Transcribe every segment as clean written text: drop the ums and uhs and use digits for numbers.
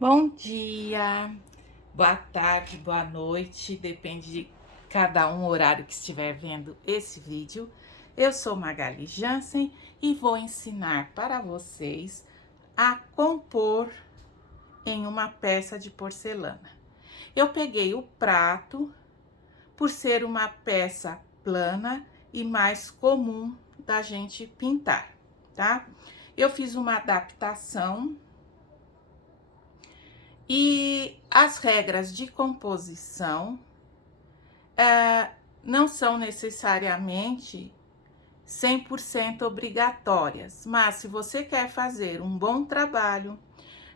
Bom dia, boa tarde, boa noite, depende de cada um o horário que estiver vendo esse vídeo. Eu sou Magali Jansen e vou ensinar para vocês a compor em uma peça de porcelana. Eu peguei o prato por ser uma peça plana e mais comum da gente pintar, tá? Eu fiz uma adaptação. E as regras de composição não são necessariamente 100% obrigatórias, mas se você quer fazer um bom trabalho,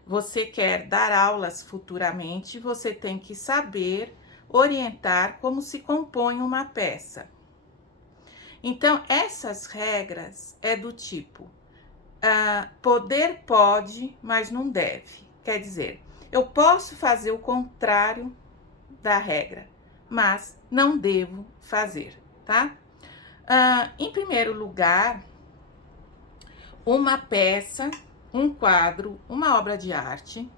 você quer dar aulas futuramente, você tem que saber orientar como se compõe uma peça. Então, essas regras é do tipo, poder pode, mas não deve. Quer dizer, eu posso fazer o contrário da regra, mas não devo fazer, tá? Em primeiro lugar, uma peça, um quadro, uma obra de arte,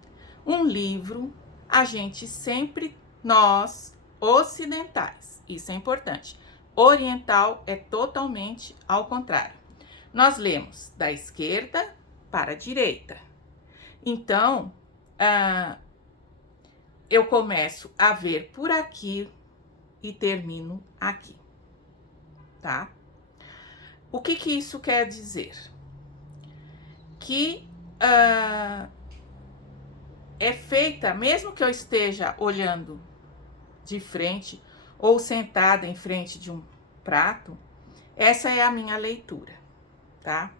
um livro, a gente sempre, nós, ocidentais, isso é importante. Oriental é totalmente ao contrário. Nós lemos da esquerda para a direita. Então, eu começo a ver por aqui e termino aqui, tá? O que isso quer dizer? Que é feita, mesmo que eu esteja olhando de frente ou sentada em frente de um prato, essa é a minha leitura, tá?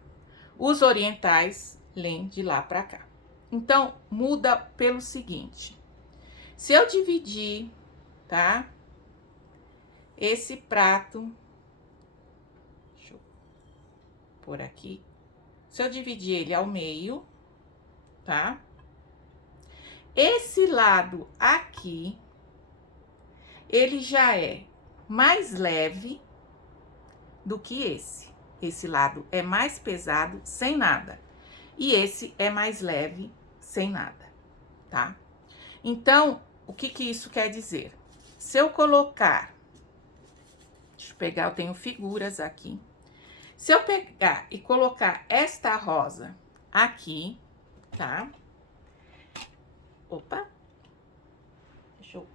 Os orientais leem de lá para cá. Então, muda pelo seguinte: se eu dividir, tá? Esse prato, deixa eu pôr aqui. Se eu dividir ele ao meio, tá? Esse lado aqui, ele já é mais leve do que esse. Esse lado é mais pesado, sem nada. E esse é mais leve, sem nada, tá? Então, o que isso quer dizer? Se eu colocar, deixa eu pegar, eu tenho figuras aqui. Se eu pegar e colocar esta rosa aqui, tá? Opa! Deixa eu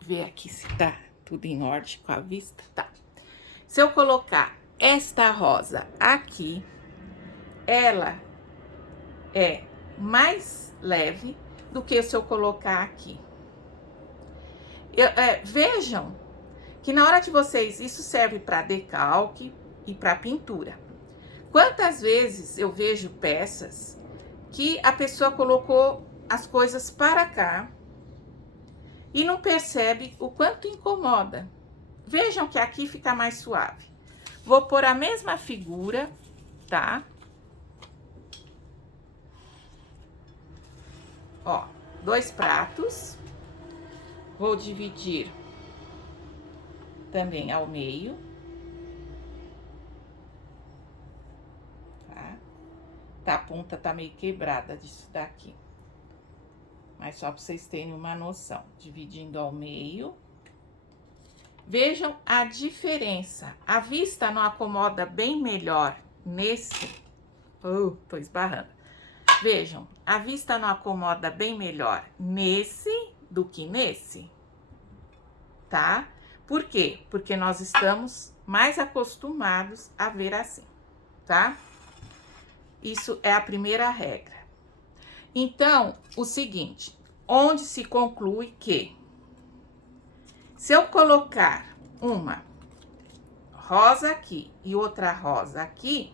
ver aqui se tá tudo em ordem com a vista. Tá. Se eu colocar esta rosa aqui, ela é mais leve do que se eu colocar aqui. Vejam que na hora de vocês, isso serve para decalque e para pintura. Quantas vezes eu vejo peças que a pessoa colocou as coisas para cá e não percebe o quanto incomoda. Vejam que aqui fica mais suave. Vou pôr a mesma figura, tá? Ó, 2 pratos. Vou dividir também ao meio. Tá? A ponta tá meio quebrada disso daqui. Mas só para vocês terem uma noção. Dividindo ao meio. Vejam a diferença. A vista não acomoda bem melhor nesse. Tô esbarrando. Vejam, a vista não acomoda bem melhor nesse do que nesse, tá? Por quê? Porque nós estamos mais acostumados a ver assim, tá? Isso é a primeira regra. Então, o seguinte, onde se conclui que se eu colocar uma rosa aqui e outra rosa aqui,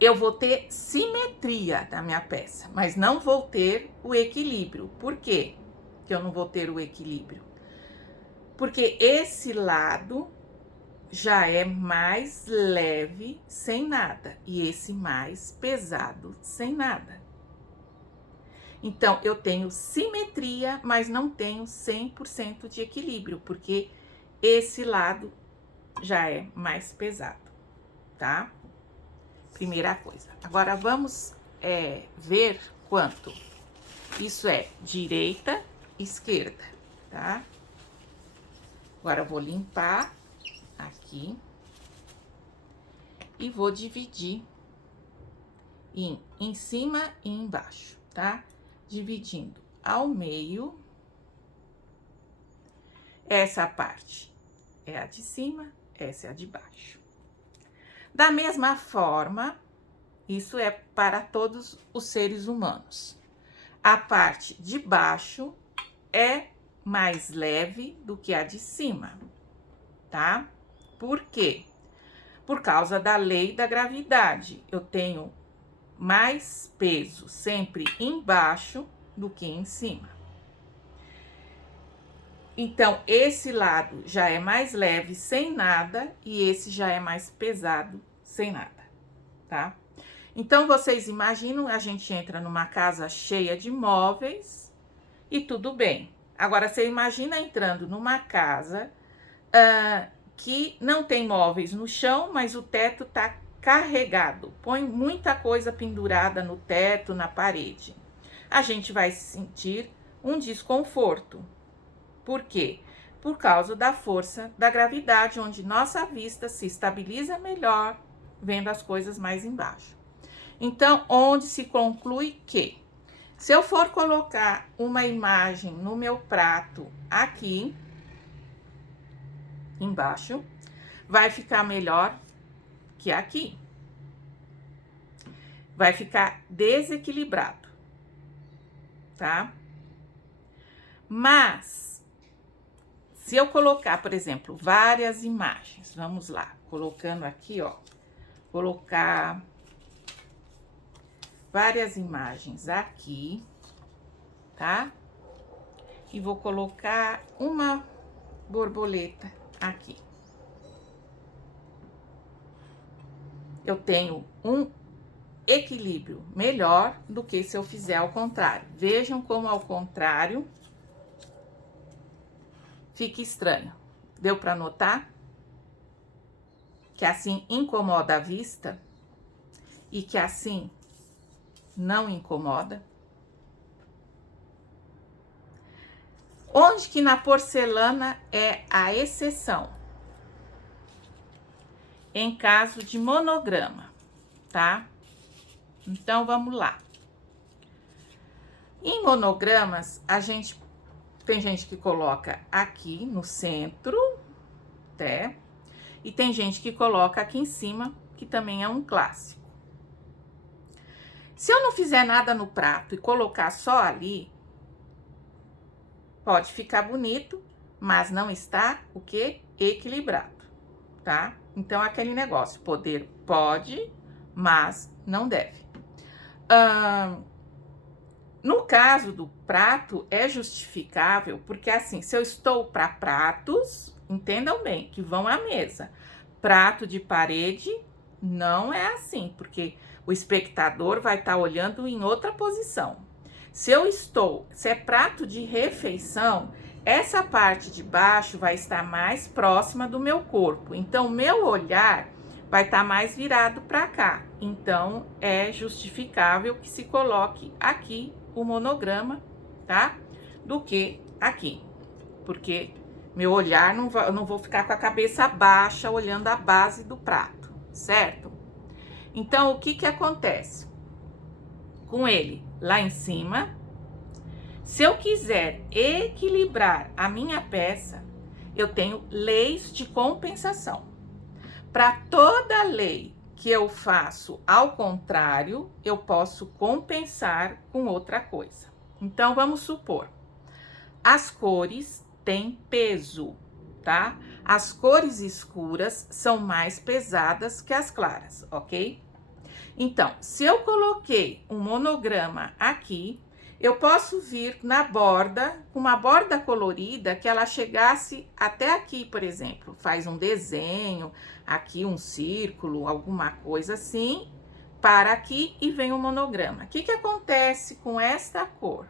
eu vou ter simetria da minha peça, mas não vou ter o equilíbrio. Por quê que eu não vou ter o equilíbrio? Porque esse lado já é mais leve, sem nada, e esse mais pesado, sem nada. Então, eu tenho simetria, mas não tenho 100% de equilíbrio, porque esse lado já é mais pesado, tá? Primeira coisa. Agora, vamos ver quanto. Isso é direita, esquerda, tá? Agora eu vou limpar aqui e vou dividir em cima e embaixo, tá? Dividindo ao meio. Essa parte é a de cima, essa é a de baixo. Da mesma forma, isso é para todos os seres humanos. A parte de baixo é mais leve do que a de cima, tá? Por quê? Por causa da lei da gravidade. Eu tenho mais peso sempre embaixo do que em cima. Então, esse lado já é mais leve sem nada e esse já é mais pesado sem nada, tá? Então, vocês imaginam, a gente entra numa casa cheia de móveis e tudo bem. Agora, você imagina entrando numa casa que não tem móveis no chão, mas o teto tá carregado. Põe muita coisa pendurada no teto, na parede. A gente vai sentir um desconforto. Por quê? Por causa da força da gravidade, onde nossa vista se estabiliza melhor, vendo as coisas mais embaixo. Então, onde se conclui que, se eu for colocar uma imagem no meu prato aqui, embaixo, vai ficar melhor que aqui. Vai ficar desequilibrado, tá? Mas, se eu colocar, por exemplo, várias imagens, vamos lá, colocando aqui, ó, colocar várias imagens aqui, tá? E vou colocar uma borboleta aqui. Eu tenho um equilíbrio melhor do que se eu fizer ao contrário. Vejam como ao contrário fica estranho. Deu para notar? Que assim incomoda a vista e que assim não incomoda. Onde que na porcelana é a exceção? Em caso de monograma, tá? Então, vamos lá. Em monogramas, tem gente que coloca aqui no centro, até, e tem gente que coloca aqui em cima, que também é um clássico. Se eu não fizer nada no prato e colocar só ali, pode ficar bonito, mas não está o quê? Equilibrado, tá? Então, aquele negócio, poder pode, mas não deve. No caso do prato, é justificável, porque assim, se eu estou para pratos, entendam bem, que vão à mesa. Prato de parede não é assim, porque o espectador vai estar olhando em outra posição. Se é prato de refeição, essa parte de baixo vai estar mais próxima do meu corpo. Então, o meu olhar vai estar mais virado para cá. Então, é justificável que se coloque aqui o monograma, tá? Do que aqui. Porque meu olhar não vou ficar com a cabeça baixa olhando a base do prato, certo? Então, o que que acontece? Com ele lá em cima, se eu quiser equilibrar a minha peça, eu tenho leis de compensação. Para toda lei que eu faço ao contrário, eu posso compensar com outra coisa. Então, vamos supor, as cores têm peso, tá? As cores escuras são mais pesadas que as claras, ok? Então, se eu coloquei um monograma aqui, eu posso vir na borda, com uma borda colorida, que ela chegasse até aqui, por exemplo. Faz um desenho, aqui um círculo, alguma coisa assim, para aqui e vem o monograma. O que que acontece com esta cor?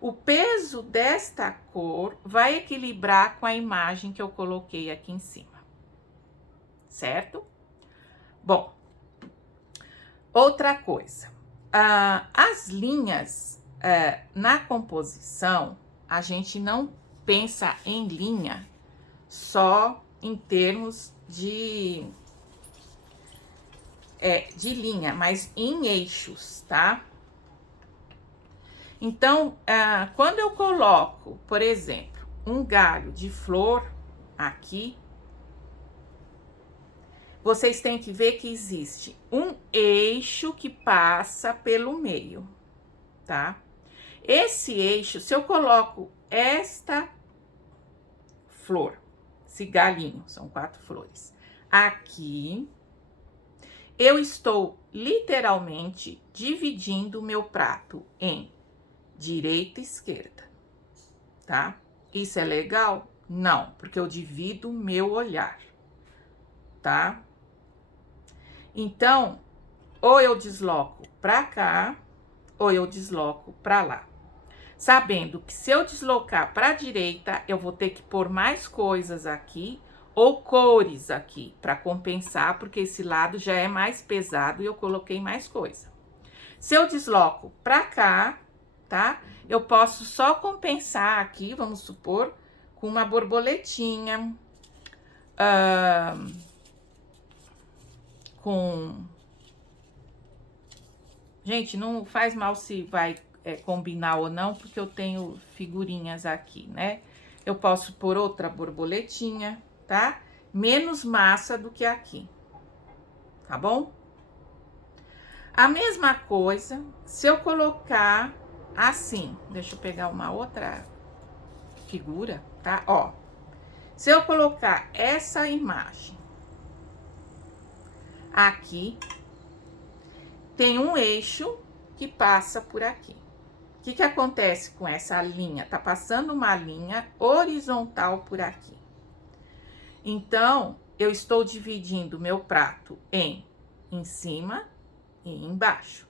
O peso desta cor vai equilibrar com a imagem que eu coloquei aqui em cima, certo? Bom, outra coisa. As linhas na composição, a gente não pensa em linha só em termos de linha, mas em eixos, tá? Então, quando eu coloco, por exemplo, um galho de flor aqui, vocês têm que ver que existe um eixo que passa pelo meio, tá? Esse eixo, se eu coloco esta flor, esse galinho, são 4 flores, aqui, eu estou literalmente dividindo o meu prato em direita e esquerda, tá? Isso é legal? Não, porque eu divido o meu olhar, tá? Então, ou eu desloco pra cá, ou eu desloco pra lá. Sabendo que se eu deslocar pra direita, eu vou ter que pôr mais coisas aqui, ou cores aqui, pra compensar, porque esse lado já é mais pesado e eu coloquei mais coisa. Se eu desloco pra cá, tá? Eu posso só compensar aqui, vamos supor, com uma borboletinha, Gente, não faz mal se vai combinar ou não, porque eu tenho figurinhas aqui, né? Eu posso pôr outra borboletinha, tá? Menos massa do que aqui, tá bom? A mesma coisa, se eu colocar assim, deixa eu pegar uma outra figura, tá? Ó, se eu colocar essa imagem aqui, tem um eixo que passa por aqui. O que acontece com essa linha? Tá passando uma linha horizontal por aqui. Então, eu estou dividindo meu prato em cima e embaixo.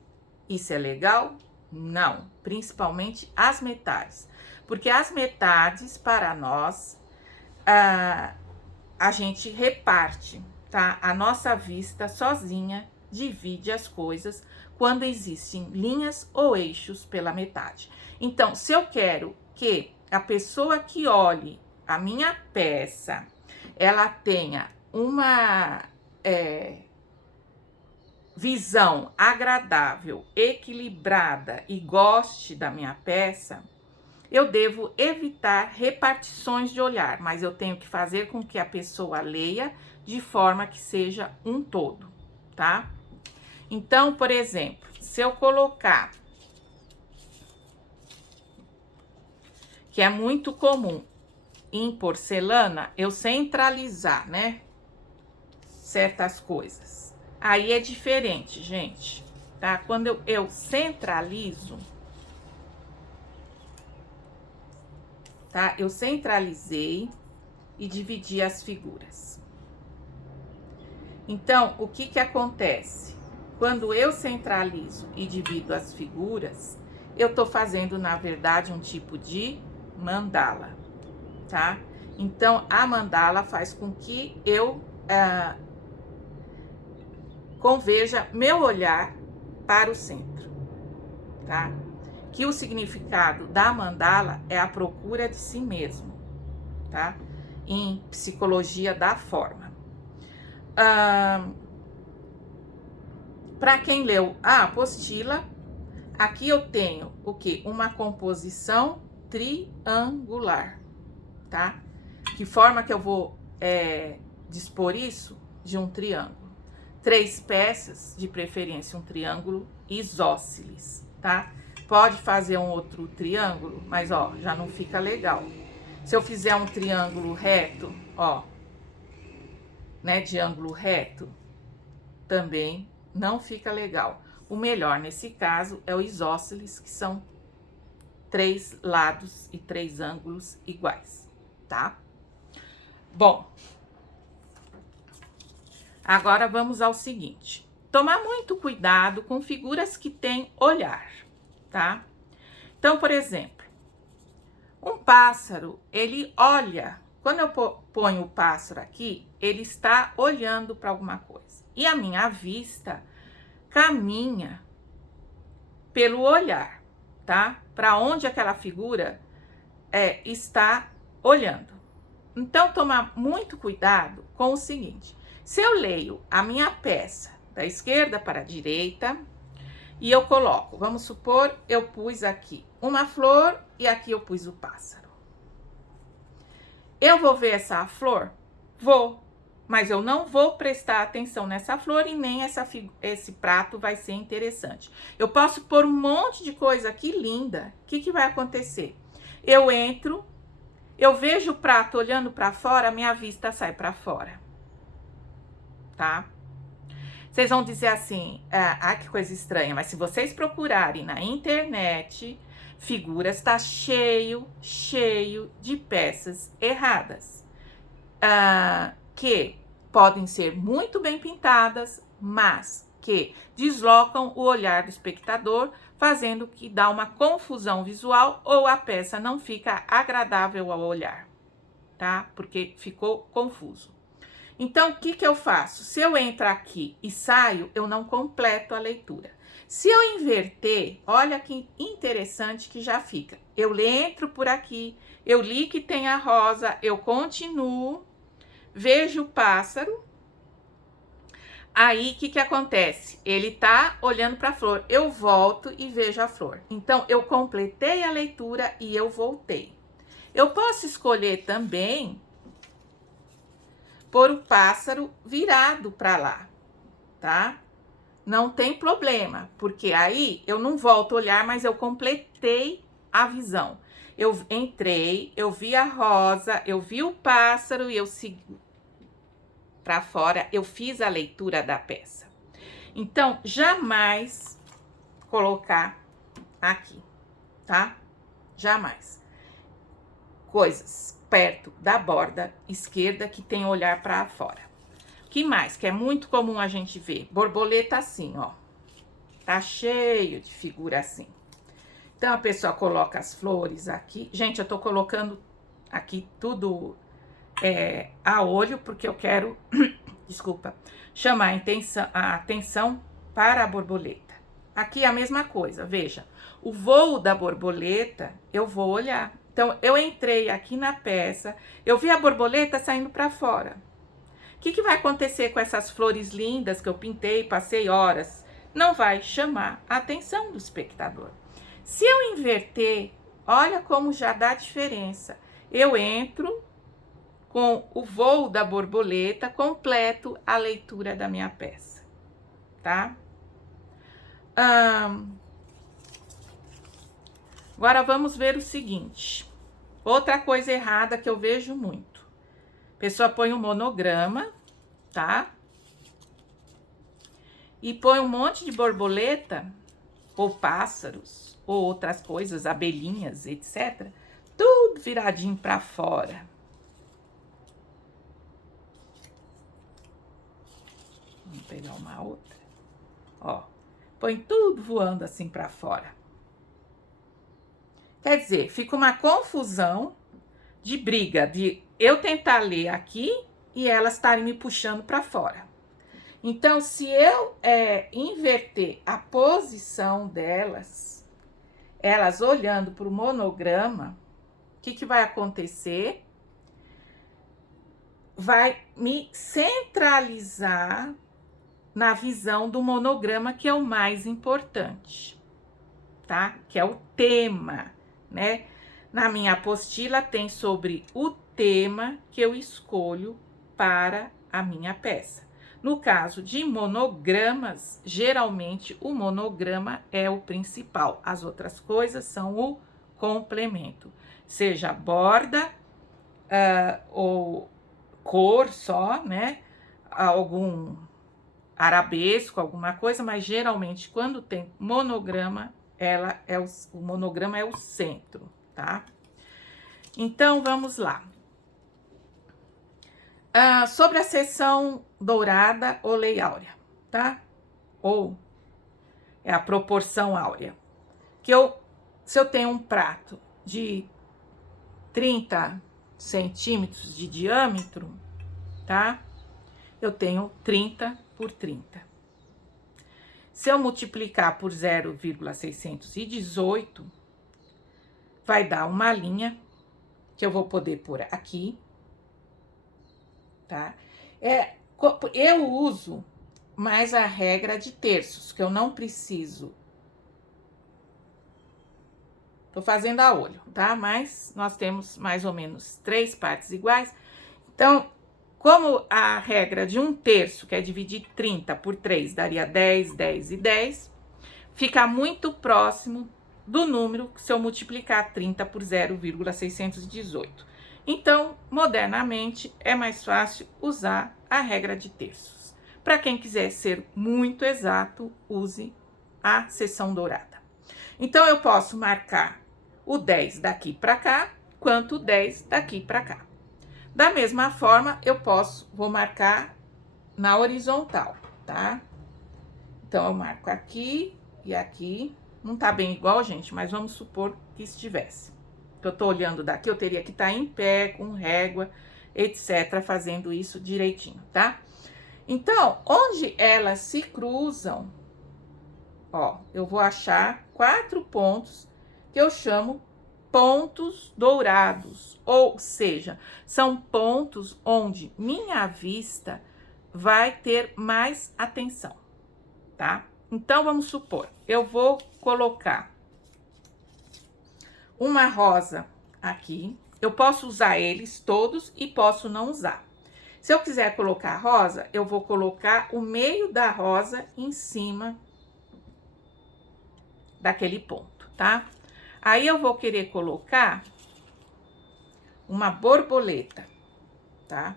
Isso é legal? Não, principalmente as metades. Porque as metades, para nós, a gente reparte, tá? A nossa vista sozinha divide as coisas quando existem linhas ou eixos pela metade. Então, se eu quero que a pessoa que olhe a minha peça, ela tenha uma visão agradável, equilibrada e goste da minha peça, eu devo evitar repartições de olhar, mas eu tenho que fazer com que a pessoa leia de forma que seja um todo, tá? Então, por exemplo, se eu colocar, que é muito comum em porcelana, eu centralizar, né? Certas coisas. Aí é diferente, gente, tá? Quando eu centralizo, tá? Eu centralizei e dividi as figuras. Então, o que acontece? Quando eu centralizo e divido as figuras, eu tô fazendo, na verdade, um tipo de mandala, tá? Então, a mandala faz com que eu converja meu olhar para o centro, tá? Que o significado da mandala é a procura de si mesmo, tá? Em psicologia da forma. Para quem leu a apostila, aqui eu tenho o quê? Uma composição triangular, tá? Que forma que eu vou dispor isso? De um triângulo. 3 peças, de preferência um triângulo isósceles, tá? Pode fazer um outro triângulo, mas ó, já não fica legal. Se eu fizer um triângulo reto, ó, né, de ângulo reto, também não fica legal. O melhor nesse caso é o isósceles, que são 3 lados e 3 ângulos iguais, tá? Bom, agora vamos ao seguinte: tomar muito cuidado com figuras que têm olhar, tá? Então, por exemplo, um pássaro, ele olha. Quando eu ponho o pássaro aqui, ele está olhando para alguma coisa. E a minha vista caminha pelo olhar, tá? Para onde aquela figura está olhando. Então, tomar muito cuidado com o seguinte: se eu leio a minha peça da esquerda para a direita e eu coloco, vamos supor, eu pus aqui uma flor e aqui eu pus o pássaro. Eu vou ver essa flor? Vou, mas eu não vou prestar atenção nessa flor e nem esse prato vai ser interessante. Eu posso pôr um monte de coisa aqui linda. O que vai acontecer? Eu entro, eu vejo o prato olhando para fora, minha vista sai para fora, tá? Vocês vão dizer assim, que coisa estranha, mas se vocês procurarem na internet, figuras, tá cheio de peças erradas, que podem ser muito bem pintadas, mas que deslocam o olhar do espectador, fazendo que dá uma confusão visual ou a peça não fica agradável ao olhar, tá? Porque ficou confuso. Então, o que eu faço? Se eu entro aqui e saio, eu não completo a leitura. Se eu inverter, olha que interessante que já fica. Eu entro por aqui, eu li que tem a rosa, eu continuo, vejo o pássaro. Aí, o que acontece? Ele tá olhando para a flor. Eu volto e vejo a flor. Então, eu completei a leitura e eu voltei. Eu posso escolher também pôr o pássaro virado para lá, tá? Não tem problema, porque aí eu não volto a olhar, mas eu completei a visão. Eu entrei, eu vi a rosa, eu vi o pássaro e eu segui para fora, eu fiz a leitura da peça. Então, jamais colocar aqui, tá? Jamais. Coisas perto da borda esquerda que tem olhar para fora. O que mais? Que é muito comum a gente ver. Borboleta assim, ó. Tá cheio de figura assim. Então, a pessoa coloca as flores aqui. Gente, eu tô colocando aqui tudo a olho, porque eu quero, desculpa, chamar a atenção para a borboleta. Aqui é a mesma coisa, veja. O voo da borboleta, eu vou olhar. Então, eu entrei aqui na peça, eu vi a borboleta saindo para fora. O que vai acontecer com essas flores lindas que eu pintei, passei horas? Não vai chamar a atenção do espectador. Se eu inverter, olha como já dá diferença. Eu entro com o voo da borboleta, completo a leitura da minha peça, tá? Agora vamos ver o seguinte. Outra coisa errada que eu vejo muito. A pessoa põe um monograma, tá? E põe um monte de borboleta, ou pássaros, ou outras coisas, abelhinhas, etc. Tudo viradinho para fora. Vamos pegar uma outra. Ó, põe tudo voando assim para fora. Quer dizer, fica uma confusão de briga, de eu tentar ler aqui e elas estarem me puxando para fora. Então, se eu inverter a posição delas, elas olhando para o monograma, o que vai acontecer? Vai me centralizar na visão do monograma, que é o mais importante, tá? Que é o tema, né? Na minha apostila tem sobre o tema que eu escolho para a minha peça. No caso de monogramas, geralmente o monograma é o principal. As outras coisas são o complemento. Seja borda ou cor só, né? Algum arabesco, alguma coisa, mas geralmente quando tem monograma, o monograma é o centro, tá? Então, vamos lá. Sobre a seção dourada ou lei áurea, tá? Ou é a proporção áurea. Se eu tenho um prato de 30 centímetros de diâmetro, tá? Eu tenho 30 por 30. Se eu multiplicar por 0,618, vai dar uma linha que eu vou poder pôr aqui, tá? Eu uso mais a regra de terços, que eu não preciso. Tô fazendo a olho, tá? Mas nós temos mais ou menos 3 partes iguais. Então, como a regra de 1/3, que é dividir 30 por 3, daria 10, 10 e 10, fica muito próximo do número se eu multiplicar 30 por 0,618. Então, modernamente, é mais fácil usar a regra de terços. Para quem quiser ser muito exato, use a seção dourada. Então, eu posso marcar o 10 daqui para cá, quanto o 10 daqui para cá. Da mesma forma, vou marcar na horizontal, tá? Então, eu marco aqui e aqui. Não tá bem igual, gente, mas vamos supor que estivesse. Que eu tô olhando daqui, eu teria que estar em pé, com régua, etc., fazendo isso direitinho, tá? Então, onde elas se cruzam, ó, eu vou achar 4 pontos que eu chamo pontos dourados, ou seja, são pontos onde minha vista vai ter mais atenção, tá? Então, vamos supor, eu vou colocar uma rosa aqui, eu posso usar eles todos e posso não usar. Se eu quiser colocar rosa, eu vou colocar o meio da rosa em cima daquele ponto, tá? Aí eu vou querer colocar uma borboleta, tá?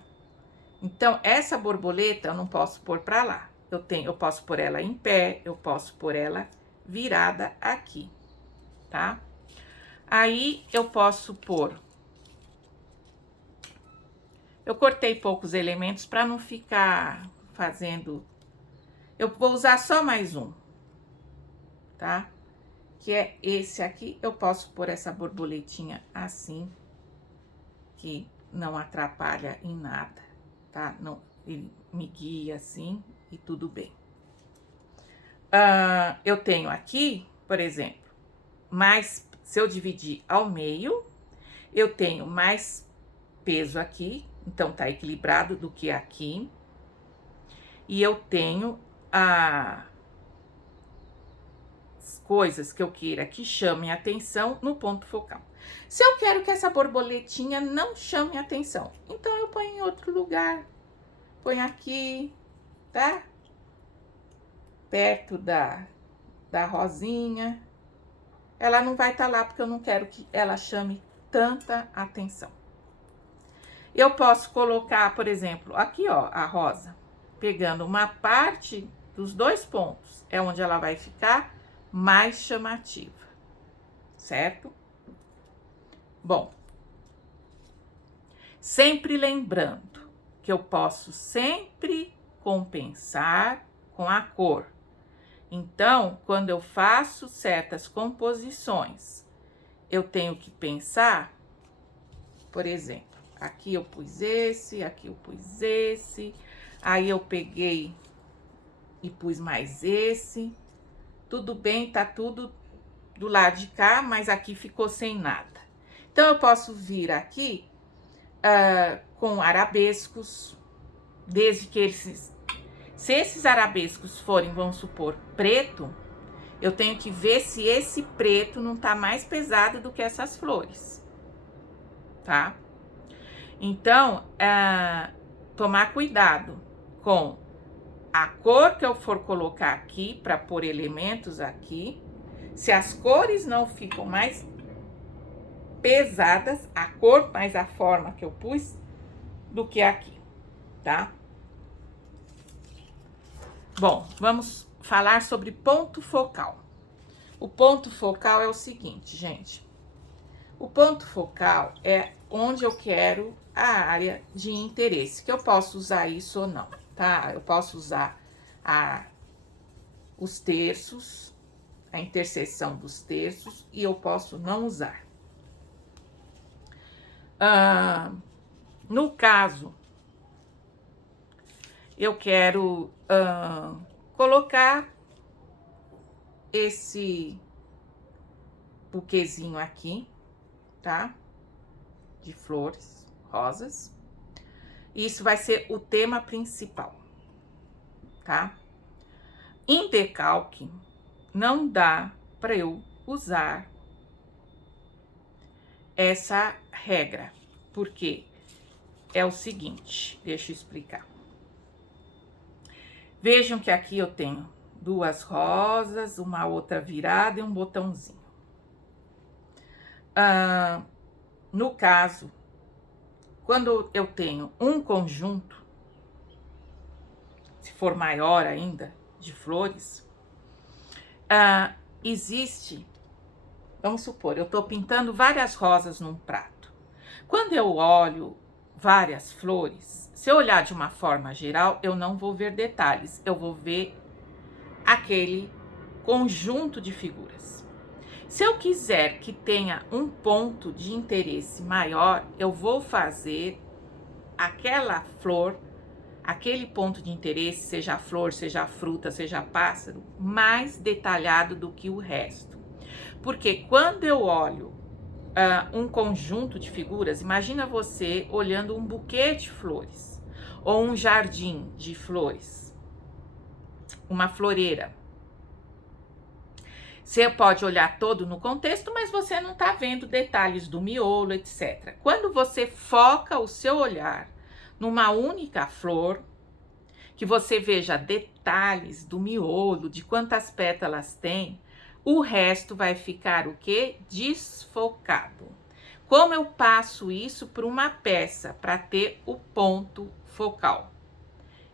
Então, essa borboleta eu não posso pôr pra lá. Eu posso pôr ela em pé, eu posso pôr ela virada aqui, tá? Aí, eu posso pôr... Eu cortei poucos elementos para não ficar fazendo... Eu vou usar só mais um, tá? Que é esse aqui. Eu posso pôr essa borboletinha assim, que não atrapalha em nada, tá? Não, ele me guia assim e tudo bem. Eu tenho aqui, por exemplo, se eu dividir ao meio, eu tenho mais peso aqui, então tá equilibrado do que aqui. E eu tenho as coisas que eu queira que chamem atenção no ponto focal. Se eu quero que essa borboletinha não chame atenção, então eu ponho em outro lugar. Ponho aqui, tá? Perto da rosinha. Ela não vai estar lá porque eu não quero que ela chame tanta atenção. Eu posso colocar, por exemplo, aqui, ó, a rosa, pegando uma parte dos 2 pontos, é onde ela vai ficar mais chamativa, certo? Bom, sempre lembrando que eu posso sempre compensar com a cor. Então, quando eu faço certas composições, eu tenho que pensar, por exemplo, aqui eu pus esse, aqui eu pus esse, aí eu peguei e pus mais esse. Tudo bem, tá tudo do lado de cá, mas aqui ficou sem nada. Então, eu posso vir aqui com arabescos, desde que se esses arabescos forem, vamos supor, preto, eu tenho que ver se esse preto não tá mais pesado do que essas flores, tá? Então, tomar cuidado com a cor que eu for colocar aqui, para pôr elementos aqui, se as cores não ficam mais pesadas, a cor mais a forma que eu pus, do que aqui, tá? Bom, vamos falar sobre ponto focal. O ponto focal é o seguinte, gente. O ponto focal é onde eu quero a área de interesse, que eu posso usar isso ou não, tá? Eu posso usar os terços, a interseção dos terços, e eu posso não usar. No caso, eu quero colocar esse buquezinho aqui, tá? De flores rosas. Isso vai ser o tema principal, tá? Em decalque, não dá para eu usar essa regra, porque é o seguinte, deixa eu explicar. Vejam que aqui eu tenho 2 rosas, uma outra virada e um botãozinho. No caso, quando eu tenho um conjunto, se for maior ainda, de flores, existe, vamos supor, eu estou pintando várias rosas num prato. Quando eu olho várias flores, se eu olhar de uma forma geral, eu não vou ver detalhes, eu vou ver aquele conjunto de figuras. Se eu quiser que tenha um ponto de interesse maior, eu vou fazer aquela flor, aquele ponto de interesse, seja a flor, seja a fruta, seja pássaro, mais detalhado do que o resto. Porque quando eu olho um conjunto de figuras, imagina você olhando um buquê de flores, ou um jardim de flores, uma floreira. Você pode olhar todo no contexto, mas você não está vendo detalhes do miolo, etc. Quando você foca o seu olhar numa única flor, que você veja detalhes do miolo, de quantas pétalas tem, o resto vai ficar o quê? Desfocado. Como eu passo isso para uma peça, para ter o ponto focal?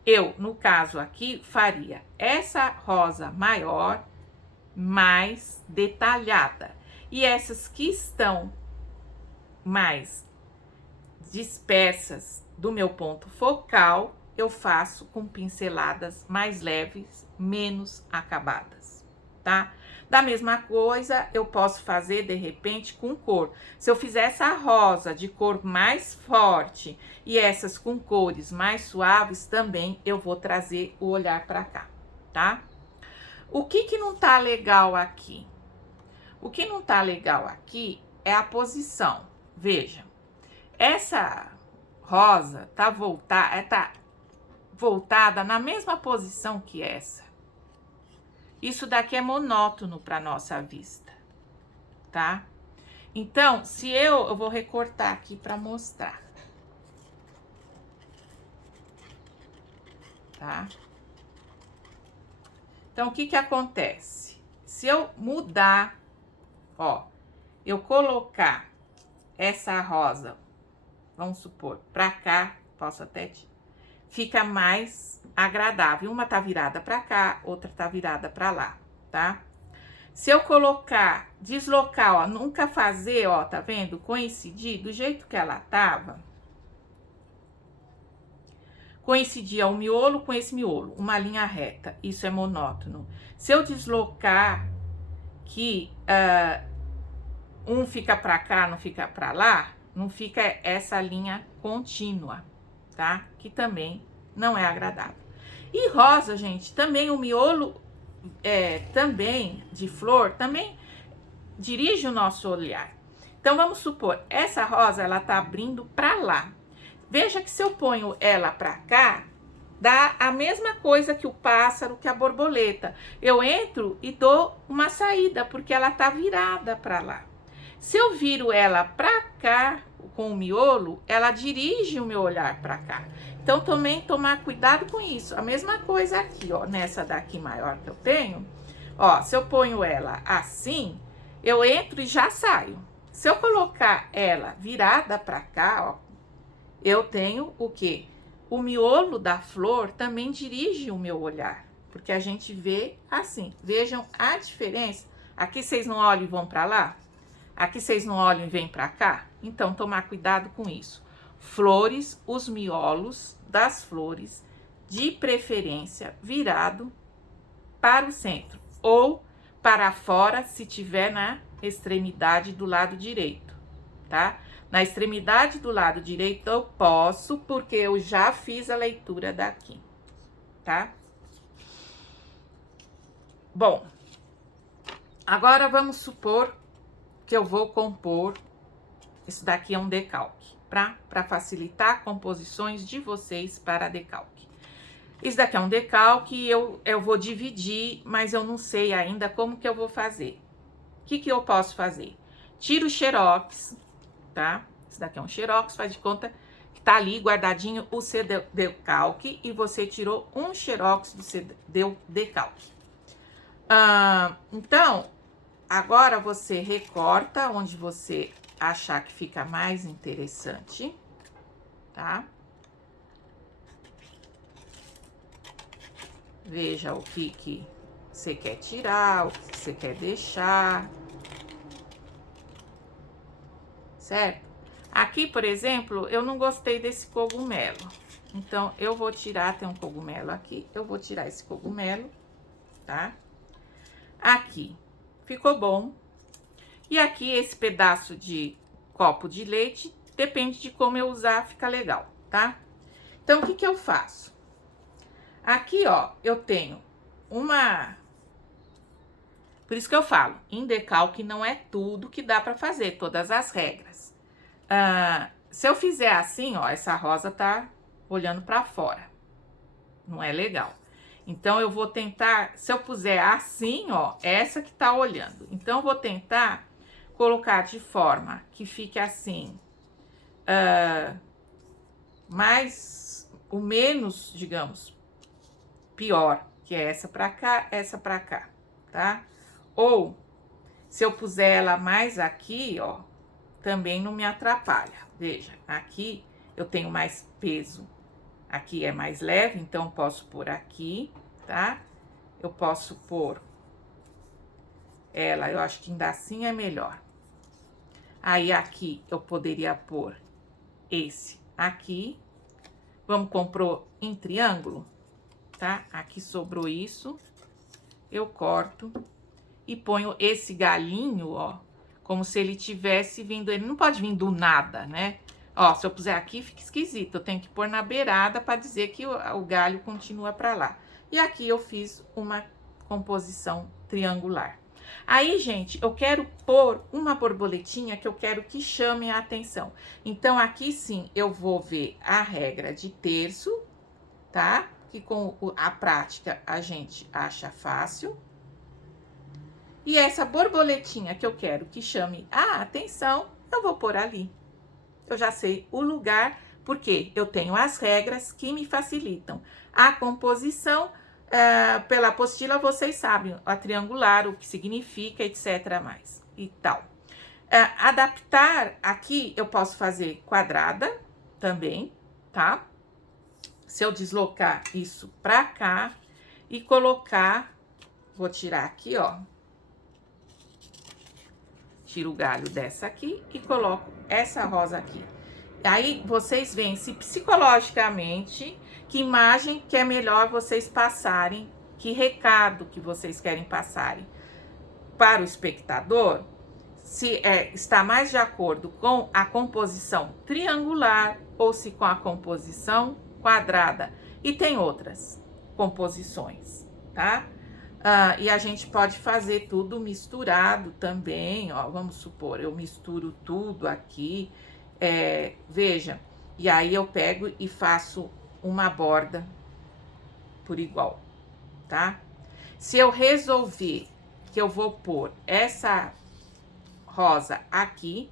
Eu, no caso aqui, faria essa rosa maior, mais detalhada. E essas que estão mais dispersas do meu ponto focal, eu faço com pinceladas mais leves, menos acabadas, tá? Da mesma coisa, eu posso fazer, de repente, com cor. Se eu fizer essa rosa de cor mais forte e essas com cores mais suaves, também eu vou trazer o olhar para cá, tá? O que não tá legal aqui? O que não tá legal aqui é a posição. Veja, essa rosa tá voltada na mesma posição que essa. Isso daqui é monótono para nossa vista, tá? Então, se eu vou recortar aqui para mostrar, tá? Então, o que acontece? Se eu mudar, ó, eu colocar essa rosa, vamos supor, pra cá, posso até fica mais agradável. Uma tá virada pra cá, outra tá virada pra lá, tá? Se eu colocar, deslocar, ó, nunca fazer, ó, tá vendo? Coincidir do jeito que ela tava. Coincidir o miolo com esse miolo, uma linha reta, isso é monótono. Se eu deslocar que um fica pra cá, não fica pra lá, não fica essa linha contínua, tá? Que também não é agradável. E rosa, gente, também o miolo também de flor, também dirige o nosso olhar. Então, vamos supor, essa rosa, ela tá abrindo pra lá. Veja que se eu ponho ela pra cá, dá a mesma coisa que o pássaro, que a borboleta. Eu entro e dou uma saída, porque ela tá virada pra lá. Se eu viro ela pra cá, com o miolo, ela dirige o meu olhar pra cá. Então, também tomar cuidado com isso. A mesma coisa aqui, ó, nessa daqui maior que eu tenho. Ó, se eu ponho ela assim, eu entro e já saio. Se eu colocar ela virada pra cá, ó, eu tenho o quê? O miolo da flor também dirige o meu olhar, porque a gente vê assim. Vejam a diferença. Aqui vocês não olham e vão pra lá? Aqui vocês não olham e vêm pra cá? Então, tomar cuidado com isso. Flores, os miolos das flores, de preferência, virado para o centro. Ou para fora, se tiver na extremidade do lado direito, tá? Na extremidade do lado direito eu posso, porque eu já fiz a leitura daqui, tá? Bom, Agora vamos supor que eu vou compor, isso daqui é um decalque, para facilitar composições de vocês para decalque. Isso daqui é um decalque e eu vou dividir, mas eu não sei ainda como que eu vou fazer. O que eu posso fazer? Tiro o xerox, tá? Isso daqui é um xerox, faz de conta que tá ali guardadinho o seu decalque e você tirou um xerox do seu decalque. Então, agora você recorta onde você achar que fica mais interessante, tá? Veja o que você quer tirar, o que você quer deixar. Certo? Aqui, por exemplo, eu não gostei desse cogumelo. Então, eu vou tirar, tem um cogumelo aqui, eu vou tirar esse cogumelo, tá? Aqui, ficou bom. E aqui, esse pedaço de copo de leite, depende de como eu usar, fica legal, tá? Então, o que eu faço? Aqui, ó, eu tenho uma... Por isso que eu falo, em decalque não é tudo que dá pra fazer, todas as regras. Se eu fizer assim, ó, essa rosa tá olhando pra fora. Não é legal. Então, eu vou tentar, se eu puser assim, ó, essa que tá olhando. Então, eu vou tentar colocar de forma que fique assim, mais, o menos, digamos, pior, que é essa pra cá, tá? Ou, se eu puser ela mais aqui, ó, também não me atrapalha. Veja, aqui eu tenho mais peso. Aqui é mais leve, então posso pôr aqui, tá? Eu posso pôr ela, eu acho que ainda assim é melhor. Aí aqui eu poderia pôr esse aqui. Vamos compor em triângulo, tá? Aqui sobrou isso. Eu corto e ponho esse galinho, ó, como se ele tivesse vindo, ele não pode vir do nada, né? Ó, se eu puser aqui, fica esquisito. Eu tenho que pôr na beirada para dizer que o galho continua para lá. E aqui eu fiz uma composição triangular. Aí, gente, eu quero pôr uma borboletinha que eu quero que chame a atenção. Então, aqui sim, eu vou ver a regra de terço, tá? Que com a prática a gente acha fácil. E essa borboletinha que eu quero que chame a atenção, eu vou pôr ali. Eu já sei o lugar, porque eu tenho as regras que me facilitam. A composição, pela apostila, vocês sabem, a triangular, o que significa, etc. mais e tal. Adaptar, aqui eu posso fazer quadrada também, tá? Se eu deslocar isso pra cá e colocar, vou tirar aqui, ó. Tiro o galho dessa aqui e coloco essa rosa aqui. Aí, vocês veem se psicologicamente, que imagem que é melhor vocês passarem, que recado que vocês querem passarem para o espectador, se está mais de acordo com a composição triangular ou se com a composição quadrada. E tem outras composições, tá? E a gente pode fazer tudo misturado também, ó, vamos supor, eu misturo tudo aqui, veja, e aí eu pego e faço uma borda por igual, tá? Se eu resolver que eu vou pôr essa rosa aqui,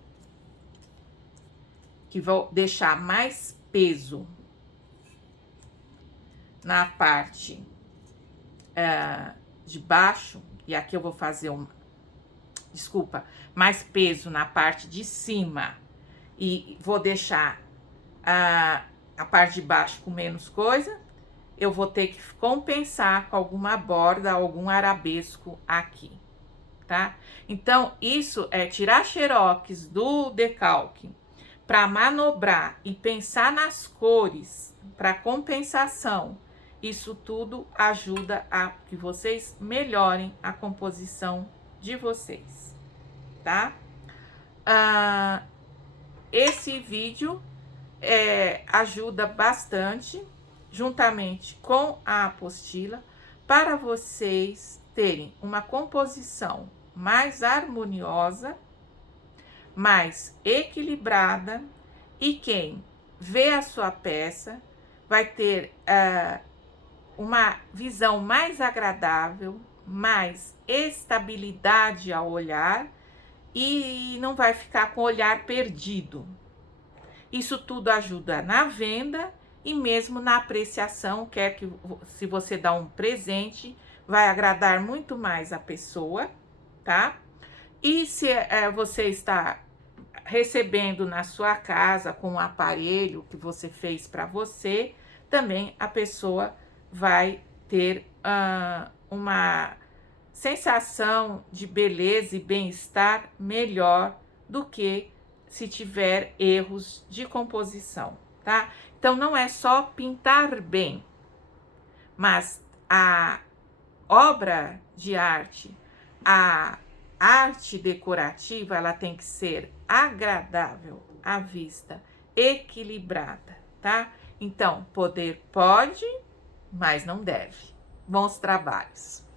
que vou deixar mais peso na parte de baixo, e aqui eu vou fazer mais peso na parte de cima, e vou deixar a parte de baixo com menos coisa, eu vou ter que compensar com alguma borda, algum arabesco aqui, tá? Então, isso é tirar xerox do decalque para manobrar e pensar nas cores, para compensação. Isso tudo ajuda a que vocês melhorem a composição de vocês, tá? Esse vídeo ajuda bastante, juntamente com a apostila, para vocês terem uma composição mais harmoniosa, mais equilibrada, e quem vê a sua peça vai ter uma visão mais agradável, mais estabilidade ao olhar e não vai ficar com o olhar perdido. Isso tudo ajuda na venda e mesmo na apreciação, quer que se você dá um presente, vai agradar muito mais a pessoa, tá? E se você está recebendo na sua casa com um aparelho que você fez para você, também a pessoa vai ter uma sensação de beleza e bem-estar melhor do que se tiver erros de composição, tá? Então não é só pintar bem, mas a obra de arte, a arte decorativa, ela tem que ser agradável à vista, equilibrada, tá? Então, poder pode, mas não deve. Bons trabalhos!